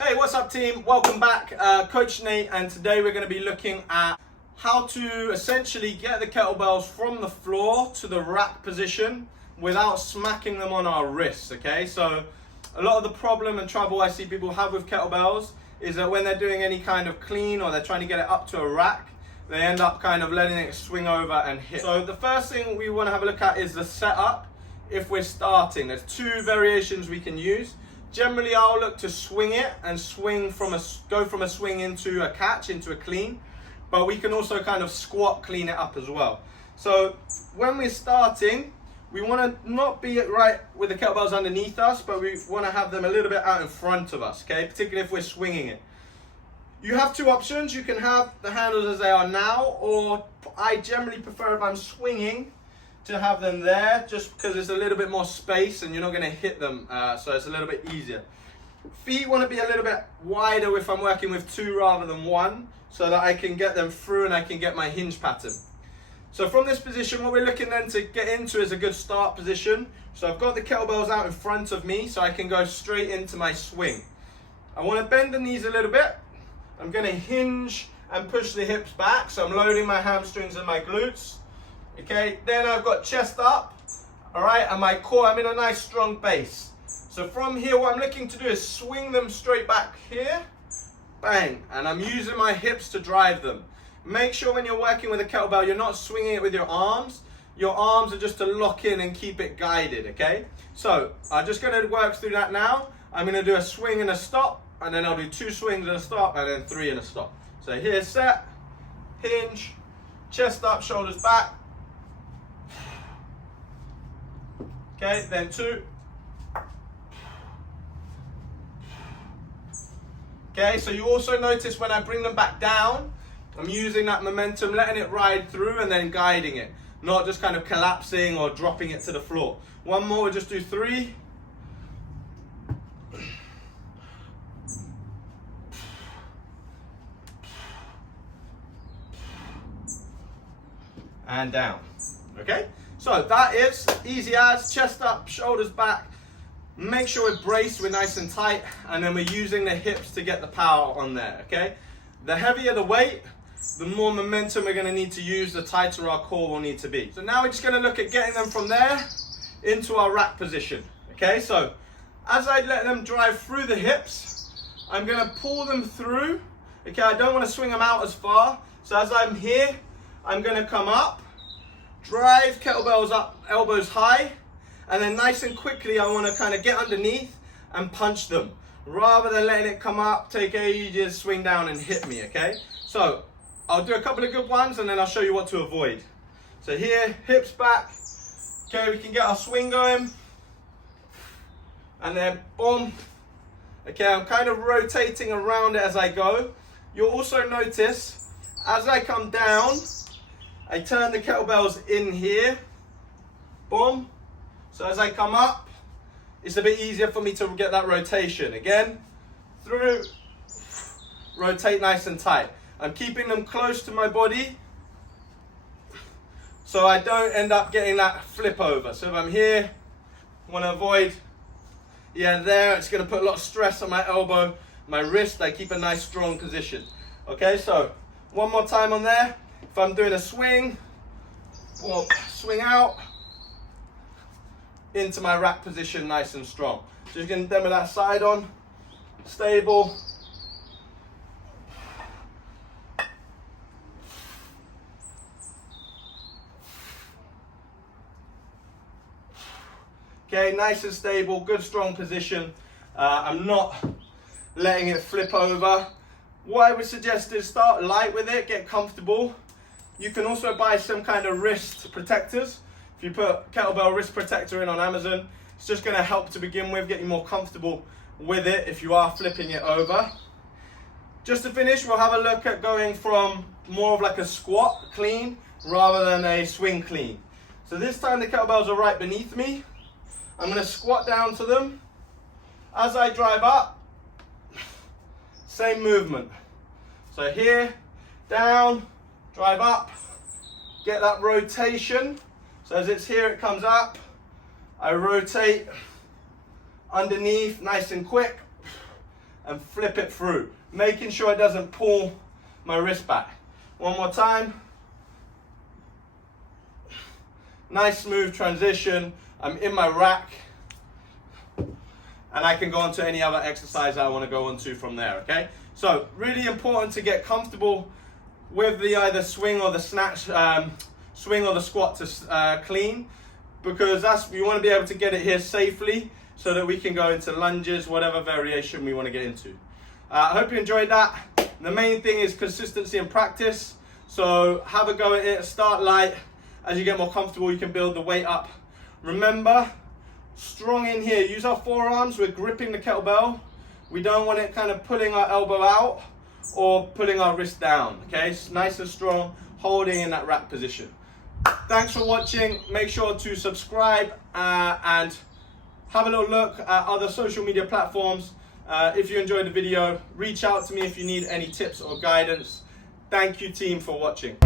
Hey, what's up team? Welcome back. Coach Nate, and today we're going to be looking at how to essentially get the kettlebells from the floor to the rack position without smacking them on our wrists, okay? So a lot of the problem and trouble I see people have with kettlebells is that when they're doing any kind of clean or they're trying to get it up to a rack, they end up kind of letting it swing over and hit. So the first thing we want to have a look at is the setup. If we're starting, there's two variations we can use. Generally, I'll look to swing it and go from a swing into a catch, into a clean. But we can also kind of squat clean it up as well. So when we're starting, we want to not be right with the kettlebells underneath us, but we want to have them a little bit out in front of us, okay? Particularly if we're swinging it. You have two options. You can have the handles as they are now, or I generally prefer, if I'm swinging, to have them there, just because there's a little bit more space and you're not going to hit them, so it's a little bit easier. Feet want to be a little bit wider if I'm working with two rather than one, so that I can get them through and I can get my hinge pattern. So from this position, what we're looking then to get into is a good start position. So I've got the kettlebells out in front of me, so I can go straight into my swing. I want to bend the knees a little bit. I'm going to hinge and push the hips back, so I'm loading my hamstrings and my glutes. Okay, then I've got chest up, all right, and my core, I'm in a nice strong base. So from here, what I'm looking to do is swing them straight back here, bang, and I'm using my hips to drive them. Make sure when you're working with a kettlebell, you're not swinging it with your arms. Your arms are just to lock in and keep it guided, okay? So I'm just gonna work through that now. I'm gonna do a swing and a stop, and then I'll do two swings and a stop, and then three and a stop. So here, set, hinge, chest up, shoulders back. Okay, then two. Okay, so you also notice when I bring them back down, I'm using that momentum, letting it ride through and then guiding it, not just kind of collapsing or dropping it to the floor. One more, we'll just do three. And down, okay? So that is easy as, chest up, shoulders back. Make sure we're braced, we're nice and tight, and then we're using the hips to get the power on there, okay? The heavier the weight, the more momentum we're gonna need to use, the tighter our core will need to be. So now we're just gonna look at getting them from there into our rack position, okay? So as I let them drive through the hips, I'm gonna pull them through, okay? I don't wanna swing them out as far. So as I'm here, I'm gonna come up, drive kettlebells up, elbows high, and then nice and quickly I want to kind of get underneath and punch them rather than letting it come up, take ages, swing down and hit me, okay? So I'll do a couple of good ones and then I'll show you what to avoid. So here, hips back, okay, we can get our swing going, and then boom, okay, I'm kind of rotating around it as I go. You'll also notice as I come down, I turn the kettlebells in here, boom. So as I come up, it's a bit easier for me to get that rotation. Again, through, rotate nice and tight. I'm keeping them close to my body so I don't end up getting that flip over. So if I'm here, I want to avoid, there, it's going to put a lot of stress on my elbow, my wrist. I keep a nice strong position. Okay, so one more time on there. If I'm doing a swing, or swing out, into my rack position nice and strong. Just going to demo that side on, stable. Okay, nice and stable, good strong position. I'm not letting it flip over. What I would suggest is start light with it, get comfortable. You can also buy some kind of wrist protectors. If you put kettlebell wrist protector in on Amazon, it's just going to help to begin with, get you more comfortable with it if you are flipping it over. Just to finish, we'll have a look at going from more of like a squat clean rather than a swing clean. So this time the kettlebells are right beneath me. I'm going to squat down to them. As I drive up, same movement. So here, down, drive up, get that rotation. So as it's here, it comes up. I rotate underneath, nice and quick. and flip it through, making sure it doesn't pull my wrist back. One more time. Nice smooth transition. I'm in my rack, and I can go on to any other exercise I want to go on to from there, okay? So really important to get comfortable with the either swing or the snatch, swing or the squat to clean, because we want to be able to get it here safely so that we can go into lunges, whatever variation we want to get into. I hope you enjoyed that. The main thing is consistency and practice. So have a go at it, start light. As you get more comfortable, you can build the weight up. Remember, strong in here. Use our forearms. We're gripping the kettlebell. We don't want it kind of pulling our elbow out or pulling our wrist down, okay? It's nice and strong, holding in that rack position. Thanks for watching. Make sure to subscribe and have a little look at other social media platforms. If you enjoyed the video, reach out to me if you need any tips or guidance. Thank you, team, for watching.